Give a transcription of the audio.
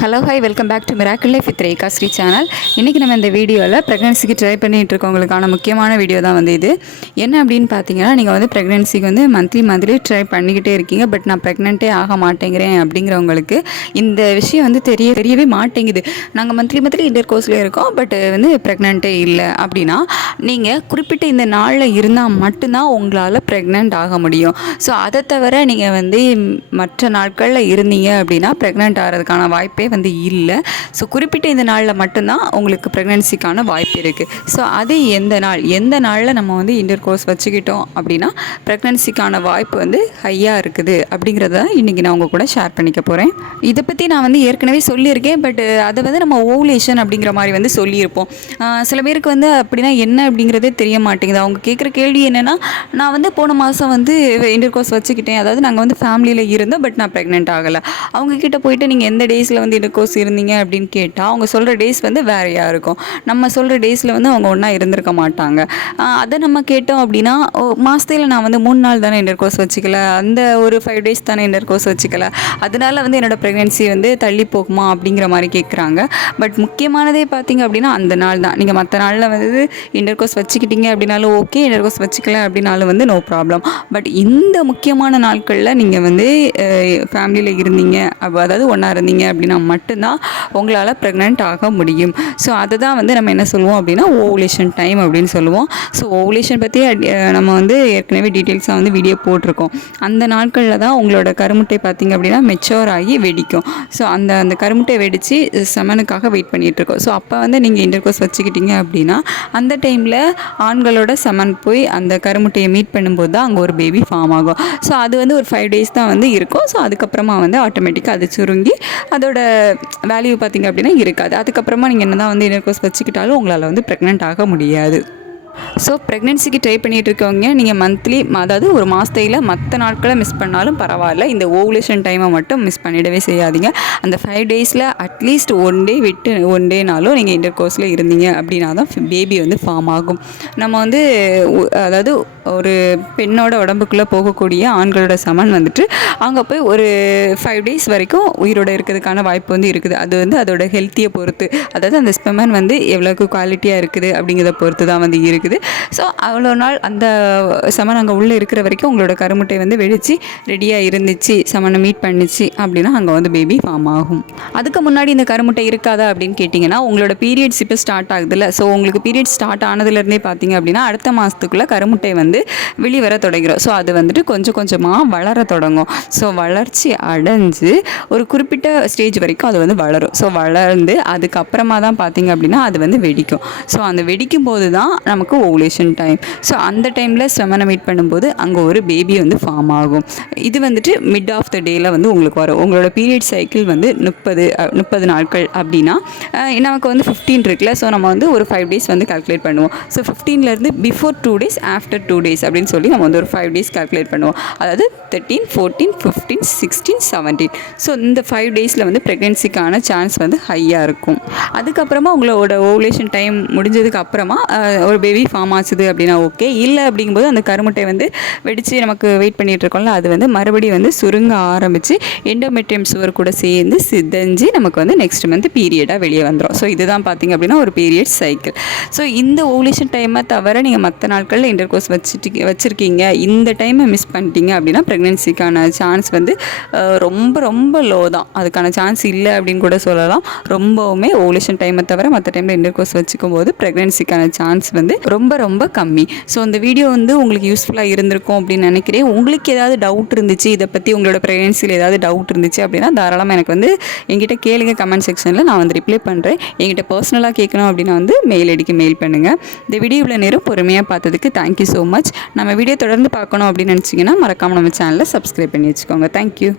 Hello hi welcome back to miracle life with Rekha Sri channel. இன்றைக்கி நம்ம இந்த வீடியோவில் ப்ரெக்னன்சிக்கு ட்ரை பண்ணிகிட்டு இருக்கவங்களுக்கான முக்கியமான வீடியோ தான் வந்து இது. என்ன அப்படின்னு பார்த்தீங்கன்னா, நீங்கள் வந்து ப்ரெக்னன்சிக்கு வந்து மந்த்லி ட்ரை பண்ணிக்கிட்டே இருக்கீங்க, பட் நான் ப்ரெக்னென்ட்டே ஆக மாட்டேங்கிறேன் அப்படிங்கிறவங்களுக்கு இந்த விஷயம் வந்து தெரியவே மாட்டேங்குது. நாங்கள் மந்த்லி இன்டர் கோர்ஸில் இருக்கோம், பட் வந்து ப்ரெக்னென்ட்டே இல்லை அப்படின்னா, நீங்கள் குறிப்பிட்ட இந்த நாளில் இருந்தால் மட்டும்தான் உங்களால் ப்ரெக்னென்ட் ஆக முடியும். ஸோ அதை தவிர நீங்கள் வந்து மற்ற நாட்களில் இருந்தீங்க அப்படின்னா ப்ரெக்னென்ட் ஆகிறதுக்கான வாய்ப்பே வந்து இல்லை. ஸோ குறிப்பிட்ட இந்த நாளில் மட்டும்தான் உங்களுக்கு ப்ரெக்னன்சிக்கான வாய்ப்பு இருக்குது. ஸோ அது எந்த நாளில் நம்ம வந்து இன்டர் கோர்ஸ் வச்சுக்கிட்டோம் அப்படின்னா ப்ரெக்னன்சிக்கான வாய்ப்பு வந்து ஹையாக இருக்குது அப்படிங்கிறத இன்றைக்கி நான் உங்கள் கூட ஷேர் பண்ணிக்க போகிறேன். இதை பற்றி நான் வந்து ஏற்கனவே சொல்லியிருக்கேன், பட் அதை வந்து நம்ம ஓவுலேஷன் அப்படிங்கிற மாதிரி வந்து சொல்லியிருப்போம். சில பேருக்கு வந்து அப்படின்னா என்ன அப்படிங்கிறதே தெரிய மாட்டேங்குது. அவங்க கேட்குற கேள்வி என்னென்னா, நான் வந்து போன மாதம் வந்து இன்டர் கோர்ஸ் வச்சுக்கிட்டேன், அதாவது நாங்கள் வந்து ஃபேமிலியில் இருந்தோம், பட் நான் ப்ரெக்னென்ட் ஆகலை. அவங்கக்கிட்ட போயிட்டு நீங்கள் எந்த டேஸில் வந்து இன்டர் கோர்ஸ் இருந்தீங்க அப்படின்னு கேட்டால் அவங்க சொல்கிற டேஸ் வந்து வேறையாக இருக்கும். நம்ம சொல்கிற டேஸில் வந்து அவங்க ஒன்றா இருந்திருக்க மாட்டாங்க. அதை நம்ம கேட்டோம் அப்படின்னா, மாதத்தில் நான் வந்து 3 நாள் தானே இன்டர் கோர்ஸ் வச்சுக்கல, அந்த ஒரு 5 டேஸ் தானே இன்டர் கோர்ஸ் வச்சுக்கல, அதனால வந்து என்னோடய ப்ரெக்னென்சி வந்து தள்ளி போகுமா அப்படிங்கிற மாதிரி கேட்குறாங்க. பட் முக்கியமானதே பார்த்திங்க அப்படின்னா அந்த நாள் தான். நீங்கள் மற்ற நாளில் வந்து இன்டர் கோர்ஸ் வச்சுக்கிட்டீங்க அப்படின்னாலும் ஓகே, இன்டர் கோர்ஸ் வச்சுக்கல அப்படின்னாலும் வந்து நோ ப்ராப்ளம். பட் இந்த முக்கியமான நாட்களில் நீங்கள் வந்து ஃபேமிலியில் இருந்தீங்க, அதாவது ஒன்றா இருந்தீங்க அப்படின்னா மட்டும்தான் உங்களால் ப்ரெக்னென்ட் ஆக முடியும். ஸோ அதை தான் வந்து நம்ம என்ன சொல்லுவோம் அப்படின்னா ஓவுலேஷன் டைம் அப்படின்னு சொல்லுவோம். ஸோ ஓவுலேஷன் பற்றி நம்ம வந்து ஏற்கனவே டீட்டெயில்ஸாக வந்து வீடியோ போட்டிருக்கோம். அந்த நாட்களில் தான் உங்களோட கருமுட்டை பார்த்திங்க அப்படின்னா மெச்சோர் ஆகி வெடிக்கும். ஸோ அந்த கருமுட்டை வெடித்து செமனுக்காக வெயிட் பண்ணிகிட்ருக்கோம். ஸோ அப்போ வந்து நீங்கள் இன்டர் கோர்ஸ் வச்சுக்கிட்டீங்க அப்படின்னா அந்த டைமில் ஆண்களோட செமன் போய் அந்த கருமுட்டையை மீட் பண்ணும்போது தான் அங்கே ஒரு பேபி ஃபார்ம் ஆகும். ஸோ அது வந்து ஒரு 5 டேஸ் தான் வந்து இருக்கும். ஸோ அதுக்கப்புறமா வந்து ஆட்டோமேட்டிக்காக அது சுருங்கி அதோட வேல்யூ பார்த்திங்க அப்படின்னா இருக்காது. அதுக்கப்புறமா நீங்கள் என்ன தான் வந்து இன்டர் கோர்ஸ் வச்சுக்கிட்டாலும் உங்களால் வந்து ப்ரெக்னென்ட் ஆக முடியாது. ஸோ ப்ரெக்னென்சிக்கு ட்ரை பண்ணிகிட்டு இருக்கவங்க நீங்கள் மந்த்லி, அதாவது ஒரு மாதத்தில் மற்ற நாட்களை மிஸ் பண்ணாலும் பரவாயில்ல, இந்த ஓவுலேஷன் டைமை மட்டும் மிஸ் பண்ணிடவே செய்யாதீங்க. அந்த 5 டேஸில் அட்லீஸ்ட் 1 டே விட்டு 1 டேனாலும் நீங்கள் இன்டர் கோர்ஸில் இருந்தீங்க அப்படின்னா தான் பேபி வந்து ஃபார்ம் ஆகும். நம்ம வந்து அதாவது ஒரு பெண்ணோட உடம்புக்குள்ளே போகக்கூடிய ஆண்களோட சமன் வந்துட்டு அங்கே போய் ஒரு 5 டேஸ் வரைக்கும் உயிரோடு இருக்கிறதுக்கான வாய்ப்பு வந்து இருக்குது. அது வந்து அதோட ஹெல்த்தியை பொறுத்து, அதாவது அந்த ஸ்பெமன் வந்து எவ்வளோக்கு குவாலிட்டியாக இருக்குது அப்படிங்கிறத பொறுத்து தான் வந்து இருக்குது. ஸோ அவ்வளோ நாள் அந்த சமன் அங்கே உள்ளே இருக்கிற வரைக்கும் உங்களோட கருமுட்டை வந்து வெடித்து ரெடியாக இருந்துச்சு, சமனை மீட் பண்ணிச்சு அப்படின்னா அங்கே வந்து பேபி ஃபார்ம் ஆகும். அதுக்கு முன்னாடி இந்த கருமுட்டை இருக்காதா அப்படின்னு கேட்டிங்கன்னா, உங்களோட பீரியட்ஸ் இப்போ ஸ்டார்ட் ஆகுதுல்ல, ஸோ உங்களுக்கு பீரியட்ஸ் ஸ்டார்ட் ஆனதுலேருந்தே பார்த்தீங்க அப்படின்னா அடுத்த மாதத்துக்குள்ளே கருமுட்டை வந்து வெளிவர தொடங்கிறோம். ஸோ அது வந்துட்டு கொஞ்சம் கொஞ்சமாக வளர தொடங்கும். ஸோ வளர்ச்சி அடைஞ்சு ஒரு குறிப்பிட்ட ஸ்டேஜ் வரைக்கும் அது வந்து வளரும். ஸோ வளர்ந்து அதுக்கப்புறமா தான் பார்த்திங்க அப்படின்னா அது வந்து வெடிக்கும். ஸோ அந்த வெடிக்கும் போது தான் நமக்கு ஓவுலேஷன் டைம். ஸோ அந்த டைமில் செமனை மீட் பண்ணும்போது அங்கே ஒரு பேபி வந்து ஃபார்ம் ஆகும். இது வந்துட்டு மிட் ஆஃப் த டேயில் வந்து உங்களுக்கு வரும். உங்களோட பீரியட் சைக்கிள் வந்து 30 நாட்கள் அப்படின்னா நமக்கு வந்து 15 இருக்குல்ல, ஸோ நம்ம வந்து ஒரு 5 டேஸ் வந்து கால்குலேட் பண்ணுவோம். ஸோ 15லேருந்து பிஃபோர் 2 டேஸ், ஆஃப்டர் 2 டேஸ் அப்படின்னு சொல்லி நம்ம வந்து ஒரு 5 டேஸ் கால்குலேட் பண்ணுவோம். அதாவது 13, 14, 15, 16, 17. ஸோ இந்த 5 டேஸில் வந்து ப்ரெக்னென்சிக்கான சான்ஸ் வந்து ஹையாக இருக்கும். அதுக்கப்புறமா உங்களோட ஓவுலேஷன் டைம் முடிஞ்சதுக்கு அப்புறமா ஒரு பேபி ஃபார்ம் ஆச்சுது அப்படின்னா ஓகே. இல்லை அப்படிங்கும்போது அந்த கருமுட்டை வந்து வெடித்து நமக்கு வெயிட் பண்ணிகிட்டு இருக்கோம்ல, அது வந்து மறுபடியும் வந்து சுருங்க ஆரம்பித்து எண்டோமெட்ரியம் சுவர் கூட சேர்ந்து சிதைஞ்சு நமக்கு வந்து நெக்ஸ்ட் மந்த் பீரியடாக வெளியே வந்துடும். ஸோ இதுதான் பார்த்திங்க அப்படின்னா ஒரு பீரியட் சைக்கிள். ஸோ இந்த ஓவுலேஷன் டைமை தவிர நீங்கள் மற்ற நாட்களில் இன்டர் கோர்ஸ் வச்சுருக்கீங்க, இந்த டைமை மிஸ் பண்ணிட்டீங்க அப்படின்னா ப்ரெக்னென்சிக்கான சான்ஸ் வந்து ரொம்ப லோ தான். அதுக்கான சான்ஸ் இல்லை அப்படின்னு கூட சொல்லலாம். ரொம்பவுமே ஓவுலேஷன் டைமை தவிர மற்ற டைமில் இன்டர் கோர்ஸ் வச்சுக்கும் போது ப்ரெக்னென்சிக்கான சான்ஸ் வந்து ரொம்ப கம்மி. ஸோ இந்த வீடியோ வந்து உங்களுக்கு யூஸ்ஃபுல்லாக இருந்திருக்கும் அப்படின்னு நினைக்கிறேன். உங்களுக்கு ஏதாவது டவுட் இருந்துச்சு, இதை பற்றி உங்களோட ப்ரெக்னென்சியில் ஏதாவது டவுட் இருந்துச்சு அப்படின்னா தாராளமாக எனக்கு வந்து என்கிட்ட கேளுங்க. கமெண்ட் செக்ஷனில் நான் வந்து ரிப்ளை பண்ணுறேன். என்கிட்ட பர்சனலாக கேட்கணும் அப்படின்னா வந்து மெயில் ஐடிக்கு மெயில் பண்ணுங்கள். இந்த வீடியோ இவ்வளோ நேரம் பொறுமையாக பார்த்ததுக்கு தேங்க்யூ ஸோ மச். நம்ம வீடியோ தொடர்ந்து பார்க்கணும் அப்படின்னு நினச்சிங்கன்னா மறக்காமல் நம்ம சேனலை சப்ஸ்கிரைப் பண்ணி வச்சுக்கோங்க. தேங்க்யூ.